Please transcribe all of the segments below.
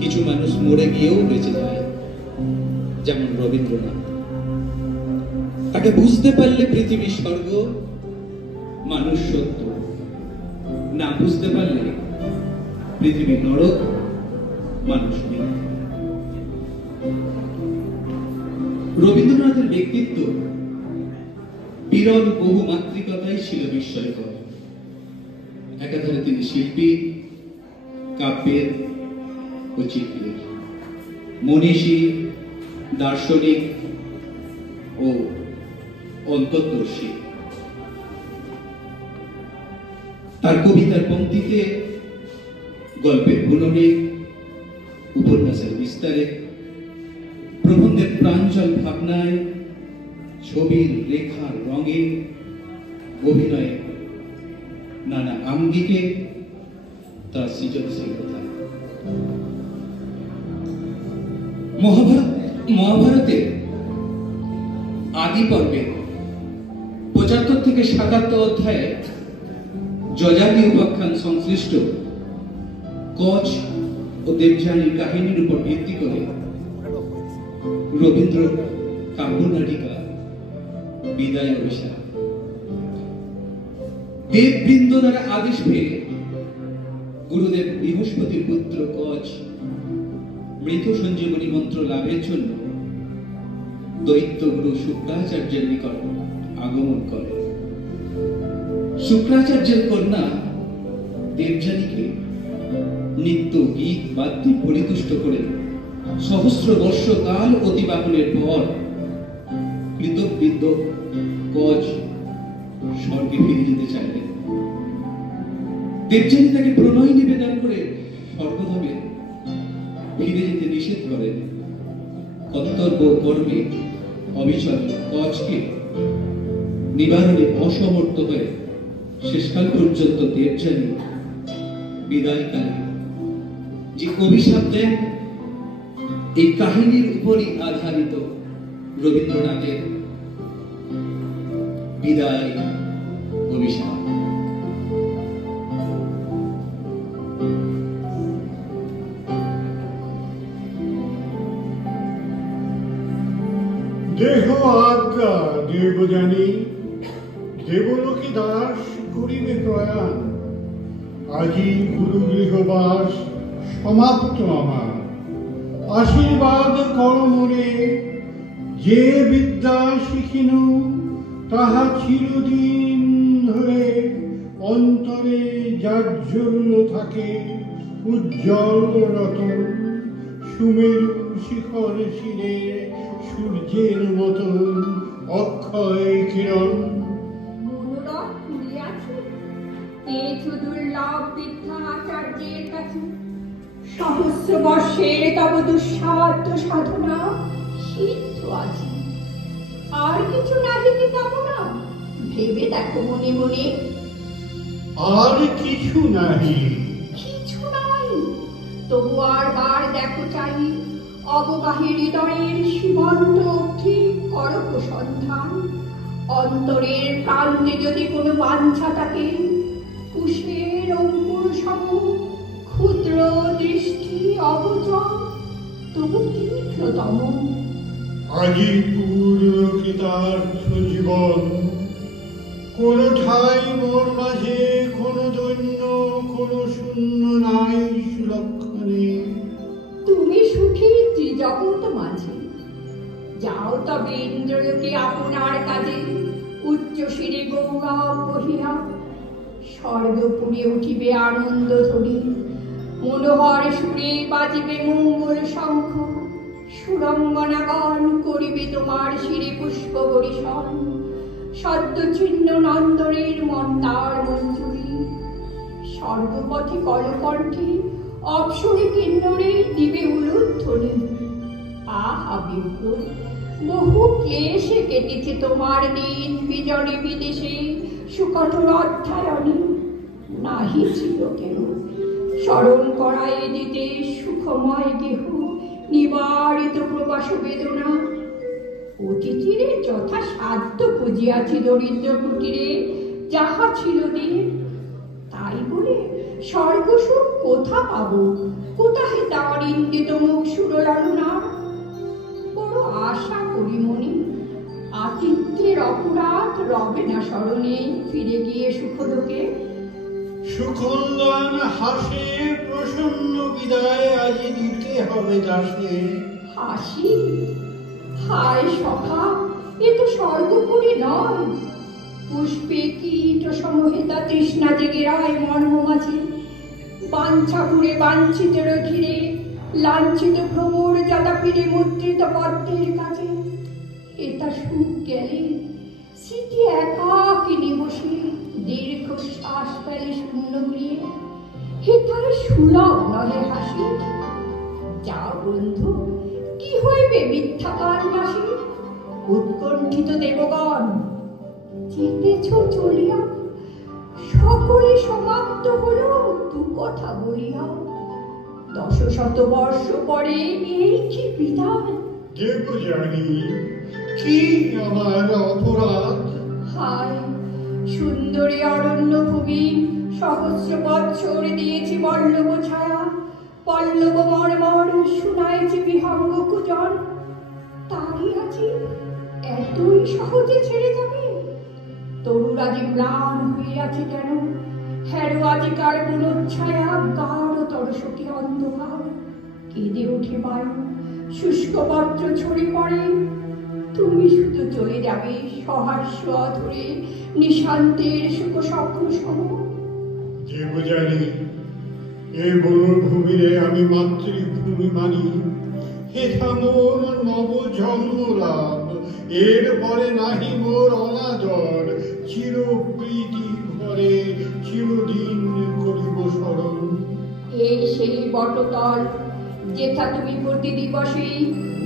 কিছু মানুষ মরে গিয়েও বেঁচে যায়, যেমন রবীন্দ্রনাথ। তাকে বুঝতে পারলে পৃথিবী স্বর্গ, মানুষ সত্য; না বুঝতে পারলে পৃথিবী নরক, মানুষ নেই। রবীন্দ্রনাথের ব্যক্তিত্ব বিরল বহুমাত্রিকতাই ছিল বিস্ময়কর। একাধারে তিনি শিল্পী, কাব্যের ও চিত্রের, মনীষী, দার্শনিক ও অন্তর্দর্শী। তার কবিতার পংক্তিতে, গল্পের বুননে, উপন্যাসের বিস্তারে, প্রবন্ধের প্রাঞ্জল ভাবনায়, ছবির রেখার রঙে, অভিনয়ে নানা আঙ্গিকে তার সৃজনশীলতা। মহাভারতের আদি পর্বে ৭৫ থেকে ৭৭ অধ্যায়ে যযাতি উপাখ্যান সংশ্লিষ্ট কচ ও দেবযানীর কাহিনীর উপর ভিত্তি করে রবীন্দ্র কাব্যনাটিকা বিদায় অভিশাপ। দেববৃন্দ দ্বারা আদেশ পেয়ে গুরুদেব বৃহস্পতির পুত্র কচ মৃত সঞ্জীবনী মন্ত্র লাভের জন্য দৈত্য গুরু শুক্রাচার্যের নিকট আগমন করে। শুক্রাচার্যের কন্যা দেবযানীকে নিত্য গীত বাদ্যে পরিতুষ্ট করে সহস্র বর্ষ কাল অতিবাহনের পর কৃতবৃদ্ধ কচ স্বর্গে ফিরে যেতে চাইলেন। দেবযানী তাকে প্রণয় নিবেদন করে স্বর্গধামে ফিরে যেতে নিষেধ করেন। কর্তব্য কর্মে অবিচল কচকে নিবারণে অসমর্থ হয়ে শেষকাল পর্যন্ত দেবযানী বিদায়কালে যে অভিশাপ দেন, এই কাহিনীর উপরই আধারিত রবীন্দ্রনাথের বিদায় অভিশাপ। দেহ আজ্ঞা দেবযানী, দেবলোকে দাস করিবে প্রয়াণ। আজি গুরু গৃহবাস সমাপ্ত আমার, আশীর্বাদ কর মোরে। যে বিদ্যা শিখিনু তাহা চিরদিন ধরে অন্তরে জাজ্বল্য থাকে উজ্জ্বল রতন। সুমেরু শিখর শিরে সূর্যের মতন অক্ষয় কিরণ। মনোরথ তুলিয়াছে তেজু দুর্লভ বিদ্যা আচার্যের কাছে। সহস্র বর্ষের তব দুঃসাধ্য সাধনা সিদ্ধ আছে। আর কিছু নাহি কি কামনা, ভেবে দেখো মনে মনে। আর কিছু নাহি, কিছু নাই, তবু আর বার দেখো চাই। অবগাহী হৃদয়ের সীমান্ত অবধি করো সন্ধান। অন্তরের প্রান্তে যদি কোনো বাঞ্ছা থাকে, কুশের অঙ্কুর সম ক্ষুদ্র দৃষ্টি অগোচর, তবু তীক্ষ্ণতম। আজি পূর্ণ কৃতার্থ জীবন, কোন ঠাই মোর মাঝে কোন দৈন্য কোন শূন্য নাই সুলক্ষণে। তুমি সুখী ত্রিজগৎ মাঝে, যাও তবে ইন্দ্রলোকে আপনার কাজে। উচ্চ শিরে গৌরব বহিয়া স্বর্গপুরে উঠিবে আনন্দ ধ্বনি। মনোহর সুরে বাজিবে মঙ্গল শঙ্খ, সুরঙ্গনাগণ করিবে তোমার শিরে পুষ্প বরিশন। সদ্য ছিন্ন নন্দরের মন্দার মঞ্জুরি, স্বর্গপথে কলকণ্ঠে অপসরে কিন্নরে দিবে উলুধ্বনি। আহা বিপ্র, বহু ক্লেশে কেটেছে তোমার দিন বিজনে বিদেশে সুকঠোর অধ্যায়নে। নাহি ছিল কেউ স্মরণ করায় দিতে সুখময় গেহ নিবারিত প্রবাস বেদনা। অতিথিরে যথা সাধ্য পুজিয়াছি দরিদ্র কুটিরে, যাহা ছিল দিন। তাই বলে স্বর্গসুখ কোথা পাবো, কোথায় তারি বিন্দিত মুখ সুরলালনা। বড় আশা করি মনি, আতিথ্যের অপরাধ রবে না স্মরণে, ফিরে গিয়ে সুখলোকে। সুখন্দান হাসে প্রসন্ন বিদায় আজি দিতে হবে দাসে। হাসি? হায় সখা, এ তো স্বর্গপুরী নয়। পুষ্পে কীট সমহেতা তৃষ্ণা জেগে রায় মর্ম মাঝে। বাঞ্ছাপুরে বাঞ্ছিতের ঘিরে, লাঞ্ছিত ভ্রমর যাদা ফিরে মুদ্রিত পদ্মের কাছে। এটা সুখ গেলে স্মৃতি একাকিনী বসে, দীর্ঘ শ্বাস ফেলে শূন্য গিয়ে। হে তার সুলভ নহে হাসি। যাও বন্ধু, কি হইবে মিথ্যা কান্নাসি। উৎকণ্ঠিত দেবগণ, যেতেছ চলিয়া, সকলে সমাপ্ত হলো তু কথা বলিয়া। ১০০০ বর্ষ পরে এই কি বিদায়। দেব জানি কি আমার অপরাধ। হায় সুন্দরী অরণ্য ভূমি, সহস্র বৎসর দিয়েছি বল্লভ ছায়া। পল্লব মর্মর শুনাইছি বিহঙ্গ কুজন। তারই আজি এতই সহজে ছেড়ে যাবে। তরুরাজি ম্লান হয়ে আছে কেন, হেরো আজিকার গুণচ্ছায়া। গাঢ়তর সখী অন্ধকার, কেঁদে ওঠে বায়ু, শুষ্ক পত্র ছড়ে পড়ে। তুমি শুধু চলে যাবে সহাস্য ধরে, নিশান্তের সুখ স্বপ্ন সম। দেব জানি এই বনভূমিরে আমি মাতৃভূমি মানি। হেথা মোর নব জন্ম লাভ, এরপরে নাহি মোর অনাদর। চিরপ্রীতি ভরে চিরদিন করিব স্মরণ। এই সেই বটতল, যেথা তুমি প্রতি দিবসে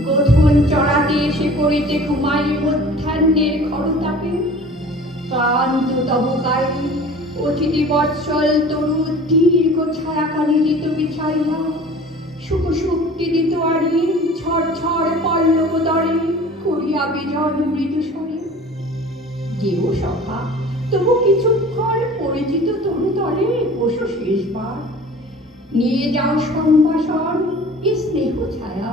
গোধন চড়াতে এসে পড়িতে ঘুমাই মধ্যাহ্নের খরতাপে। ক্লান্ত তবকায় অতিথি বৎসল তরু দীর্ঘ ছায়াখানি দিত বিছাইয়া। সুখ শক্তি দিত আড়ি, ঝড় ঝড় পল্লব দরে করিয়া বিজন মৃদু স্বরে। যেও সখা, তবু কিছুক্ষণ পরিচিত তরু তলে বসো শেষবার। নিয়ে যাও সম্ভাষণ এ স্নেহ ছায়া।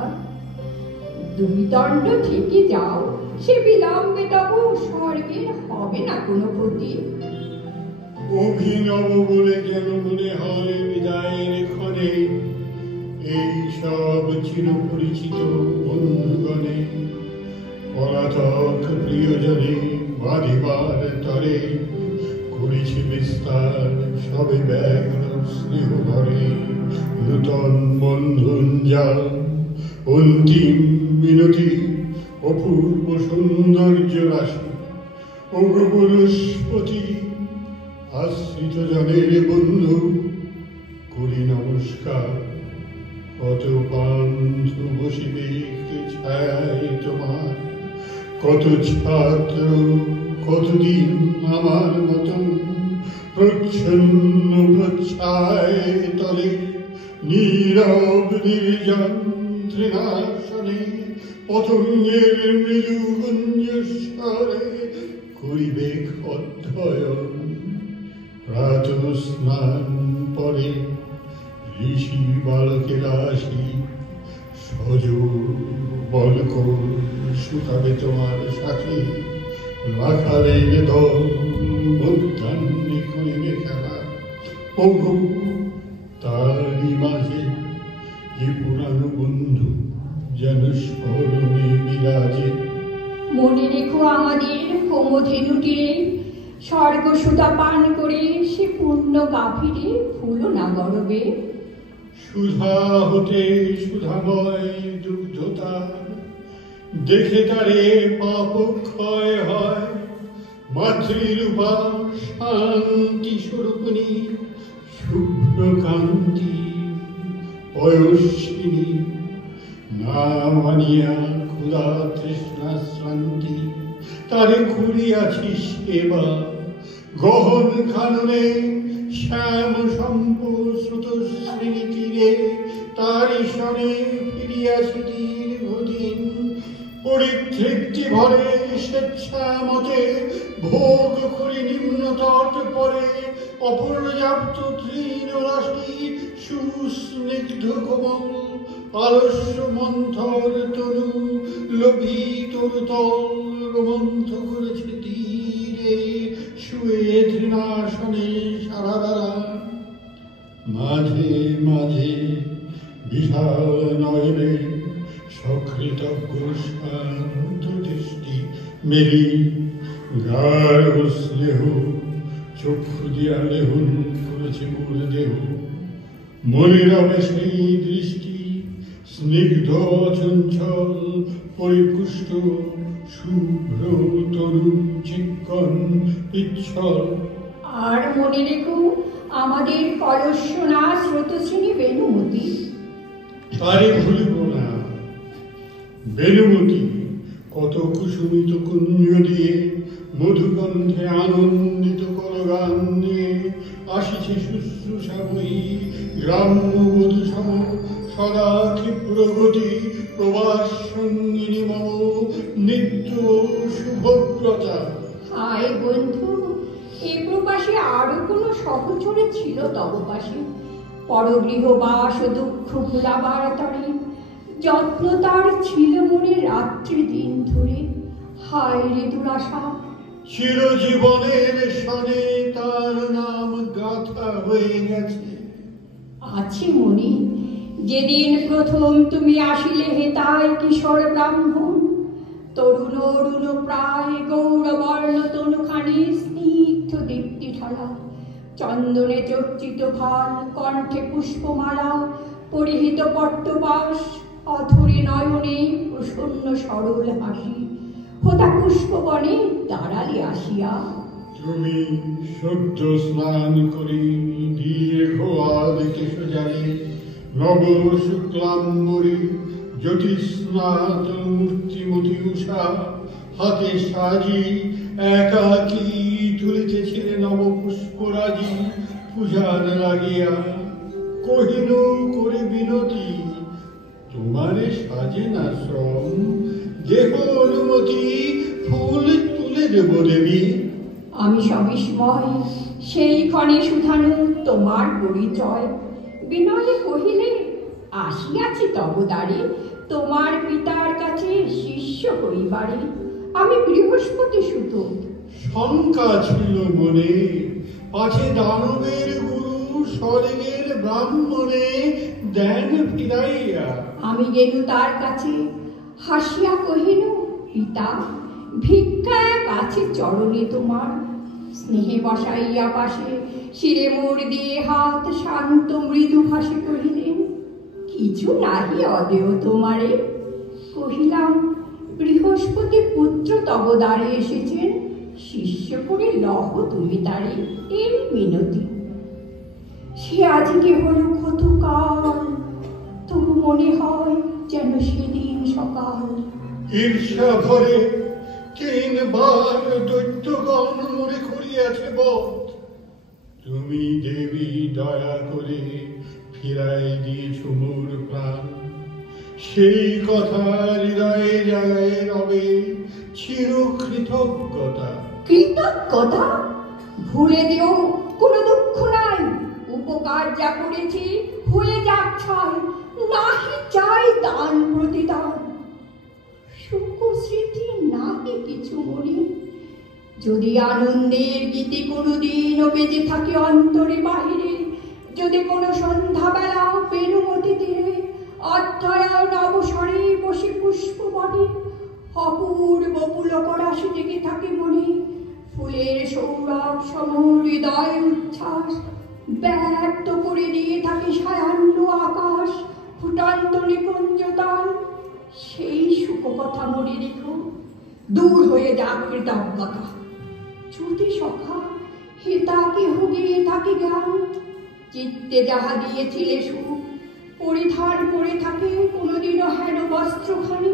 দুই দণ্ড থেকে যাও, সে বিলম্বে তব স্বর্গের হবে না কোনো ক্ষতি। অভিনব বলে যেন মনে হয় বিদায়ের ক্ষণে, এই সব চিরপরিচিত বন্ধুগণে। পলাতক প্রিয়জনে বাঁধিবার তরে, করেছি বিস্তার সবে ব্যাঘ্র স্নেহ ভরে। নূতন বন্ধন যা অন্তিম মিনতি, অপূর্ব সৌন্দর্য রাশি। ওগো বনস্পতি, আশ্রিত জনের বন্ধু, করি নমস্কার। কত পান্থু বসিবে ছায় তোমার, কত ছাত্র কতদিন আমার মতন প্রচ্ছন্ন প্রচ্ছায় তলে। নীরব নির্জন তৃণাসনে, পতঙ্গের মৃদু গুঞ্জস্বরে করিবে অধ্যয়ন। প্রাতঃ স্নান পরে ঋষি বালকেরা আসি, সজ বলক শুকাবে তোমার সাথে। রাখালের দল মধ্যাহ্নে করিবে খেলা। ওগো তারই মাঝে এ পুরানো বন্ধু যেন স্মরণে বিরাজে। মনে রেখো আমাদের কোমধেনু তীরে, স্বর্গ সুতা পান করে সে পূর্ণ গাভীরে ফুলো না গরবে। সুধা হতে সুধাময় দুগ্ধতার, দেখে তারে পাপ ক্ষয় হয়। মাতৃরূপা শান্তি স্বরূপিণী, শুভ্র কান্তি পয়স্বিনী। না মানিয়া ক্ষুধা তৃষ্ণা শ্রান্তি, তারে করিয়াছি সেবা। গহন কাননে শ্যাম সম্পশ্রুত স্মৃতিরে, তারি শনে ফিরিয়াছি দীর্ঘদিন। পরিতৃপ্তি ভরে স্বেচ্ছা মতে, ভোগ করি নিম্ন তট পরে। অপর্যাপ্ত তৃণ রাশি সুস্নিগ্ধ কোমল আলস্য মন্থর তনু লোভী তরুতল রোমন্থ করেছে তীরে শুয়ে তৃণাসনে সারা বেলা। মাঝে মাঝে বিশাল নয়নে সকৃতজ্ঞ শান্ত দৃষ্টি মেলি গাঢ় স্নেহ চক্ষু দিয়া লেহুন করেছে মোর দেহ। মনিরবে সেই দৃষ্টি স্নিগ্ধ চঞ্চল পরিপুষ্ট শুভ্র তরু চিক্কণ পিচ্ছল। আর মনে রেখো আমাদের কলস্যনা স্রোতস্বিনী বেনুমতি। তারে ভুলিব না। বেনুমতি কত কুসুমিত কুঞ্জ দিয়ে মধুগন্ধে আনন্দিত করগান নিয়ে আসিছে শুশ্রূষা বই গ্রাম্য বধূ সম সদা ক্ষিপ্র গতি প্রবাস সঙ্গিনী মম নিত্য শুভব্রতা। হায় বন্ধু, এ প্রবাসে আরো কোনো সহচরে ছিল তব পাশে? পরগৃহবাস ও দুঃখ ভুলাবার তরে যত্ন তার ছিল মনে রাত্রি দিন ধরে। হায় রে দুরাশা, চিরজীবনের সনে তার নাম গাথা হয়ে গেছে। আছে মনে যেদিন প্রথম তুমি আসিলে হেতায় কিশোর ব্রাহ্মণ, তরুণ অরুণ প্রায় গৌরবর্ণ তনুখানি স্নিগ্ধ দীপ্তি ঢালা, চন্দনে চর্চিত ভাল কণ্ঠে পুষ্পমালা, পরিহিত পট্টবাস অধরে নয়নে প্রসন্ন সরল হাসি, হোতা পুষ্পবনে দাঁড়ালে আসিয়া। তুমি সদ্য স্নান করি দীর্ঘ আদিতে সজালে নব শুক্লাম্বরী জ্যোতিস্নাত মূর্তিমতি উষা হাতে সাজি একাকী তুলিতেছিলে নব পুষ্পরাজি পূজার লাগিয়া। কহিল করে বিনতি তোমারে সাজে না শ্রম, দেহ অনুমতি ফুল তুলে দেব দেবী। আমি সবিস্ময় সেই ক্ষণে শুধানু তোমার পরিচয়। বিনয়ে কহিলে আসিয়াছি তব দ্বারে, তোমার পিতার কাছে শিষ্য হইবারে। আমি বৃহস্পতি সুত। শঙ্কা ছিল মনে পাছে দানবের গুরু স্বর্গের ব্রাহ্মণে দেন ফিরাইয়া। আমি গেলু তার কাছে হাসিয়া কহিল, পিতা ভিক্ষা এক আছে চরণে তোমার। স্নেহে বসাইয়া পাশে শিরে মোর দিয়ে হাত শান্ত মৃদু ভাসে কহিলেন, কিছু নাহি অদেয় তোমারে। কহিলাম, বৃহস্পতি পুত্র তব দ্বারে এসেছেন, শিষ্য করে লহ তুমি তারে, এই মিনতি। সে আজকে হলো কত কাল, তবু মনে হয় যেন সেদিন সকাল। ঈর্ষা ভরে 3 বার দৈত্যগণ মোরে করিয়াছে বধ। তুমি দেবী দয়া করে ফিরাই দিয়েছ মোর প্রাণ। সেই কথা হৃদয়ে জাগায় রবে চির কৃতজ্ঞতা। কৃতজ্ঞতা? ভুলে দিও, কোনো দুঃখ নাই। উপকার যা করেছি হয়ে যাক ছাই, নাহি চাই দান প্রতিদান। সুখ স্মৃতি নাহি কিছু মনে, যদি আনন্দের গীতি কোনোদিনও বেজে থাকে অন্তরে বাহিরে, যদি কোনো সন্ধ্যাবেলা বেনুমতি তীরে অধ্যয়ন অবসরে বসে পুষ্প বনে অপূর্ব পুলকরাশি জেগে থাকে মনে, ফুলের সৌরভ সম হৃদয় উচ্ছ্বাস ব্যক্ত করে দিয়ে থাকে সায়ান্ন আকাশ ফুটন্ত নিকুঞ্জতাল। সেই সুখ কথা মনে রেখো, দূর হয়ে যাক কৃতজ্ঞতা। যদি সখা হেতাকে হুগিয়ে থাকে জ্ঞান, চিত্তে যাহা দিয়েছিলে সুখ পরিধান করে থাকে কোনোদিনও হেন বস্ত্রখানি,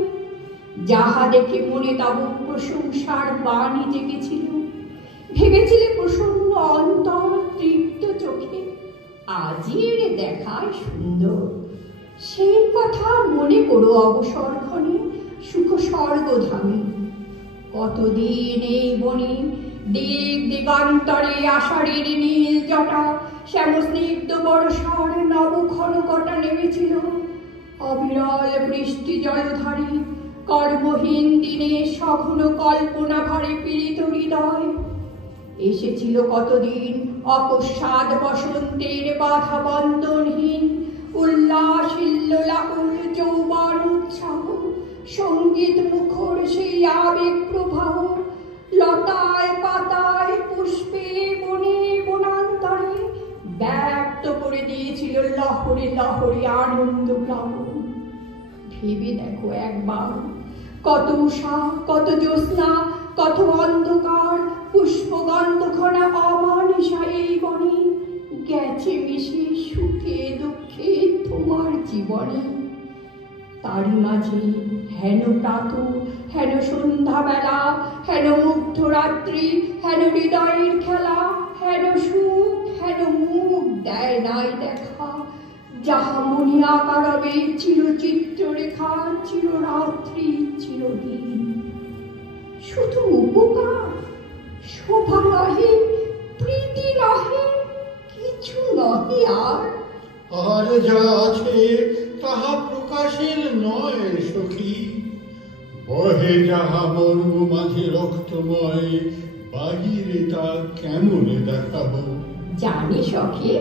যাহা দেখে মনে তব প্রশংসার বাণী জেগেছিল। ভেবেছিলে প্রসন্ন অন্তর তৃপ্ত চোখে, আজি এর দেখায় সুন্দর। সেই কথা মনে করো অবসর ক্ষণে সুখ স্বর্গধামে। কতদিন এই বনে দিক দিগান্তরে আষাঢ়ের নীল জটা শ্যামস্নিগ্ধ বর্ষার নবক্ষণ কটা নেমেছিল। অবিরল বৃষ্টি জলধারী কর্মহীন দিনে সঘন কল্পনা ভরে পীড়িত হৃদয়। এসেছিল কতদিন অকস্মাৎ বসন্তের বাধা বন্ধনহীন উল্লাস ইল্লোলাকুল যৌবন উৎসাহ, সঙ্গীত মুখর সেই আবেগ প্রবাহ, লতায় পাতায় পুষ্পে বনে বনান্তরে ব্যক্ত করে দিয়েছিল লহরে লহরে আনন্দ প্লাবন। ভেবে দেখো একবার, কত উষা, কত জ্যোৎস্না, কত অন্ধকার, পুষ্পগন্ধঘনা অমানিসা এই বনে গেছে মিশে সুখে দুঃখে তোমার জীবনে। তারই মাঝে হেন প্রাত, হেন সন্ধ্যাবেলা, হেন মুগ্ধ রাত্রি, হেন হৃদয়ের খেলা, হেন সুখ, হেন মুখ দেয় নাই দেখা, যাহা মনি আকারবে চিরচিত্ররেখা, চিররাত্রি চিরদিন। শুধু উপকার, শোভা নহে, প্রীতি নহে, কিছু নহে আর। আর যা আছে তাহা প্রকাশের নয় সখী, বহে যাহা মর্ম মাঝে রক্তময়, বাহিরে তা কেমনে দেখাবো। জানি সখে,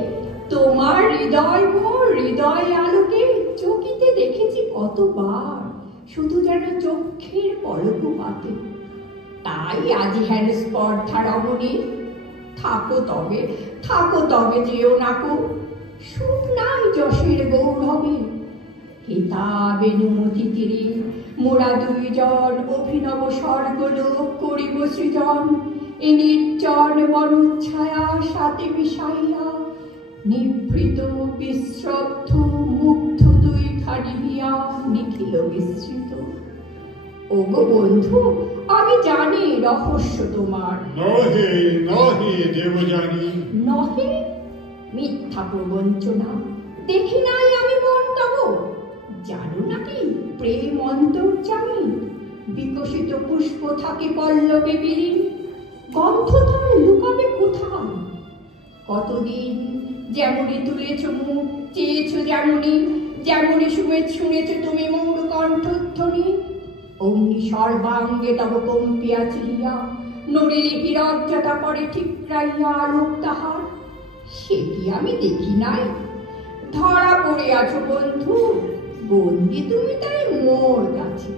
তোমার হৃদয় মোর হৃদয় আলোকে চকিতে দেখেছি কতবার, শুধু যেন চক্ষের পলকপাতে। তাই আজি হেন স্পর্ধা রমণী, থাকো তবে, থাকো তবে যেও নাকো, সুখ নাই যশের গৌরবে। হিতা বেনুমতি তীরে মোরা দুইজন অভিনব স্বর্গলোক করিব সৃজন। এ নির্জন বনচ্ছায়া সাথে মিশাইয়া, নিভৃত বিশ্রব্ধ মুগ্ধ দুই খানি হিয়া নিখিল বিস্তৃত। ওগো বন্ধু, আমি জানি রহস্য তোমার। নহে নহে দেবযানী, নহে মিথ্যা প্রবঞ্চনা, দেখি নাই আমি মন তব। জানো নাকি প্রেম অন্তর্যামী, বিকশিত পুষ্প থাকে পল্লবে বিলীন, গন্ধ তার লুকাবে কোথায়। কতদিন যেমনি তুলেছ মুখ, চেয়েছ যেমনি, যেমনি শুনেছ তুমি মোর কণ্ঠধ্বনি, অমনি সর্বাঙ্গে তব কম্পিয়া চিরিয়া, নড়িলে হিরজ্জতা পরে ঠিকরাইয়া আলোক তাহার। সে কি আমি দেখি নাই? ধরা পড়ে আছো বন্ধু, বন্দি তুমি তাই মোর কাছে।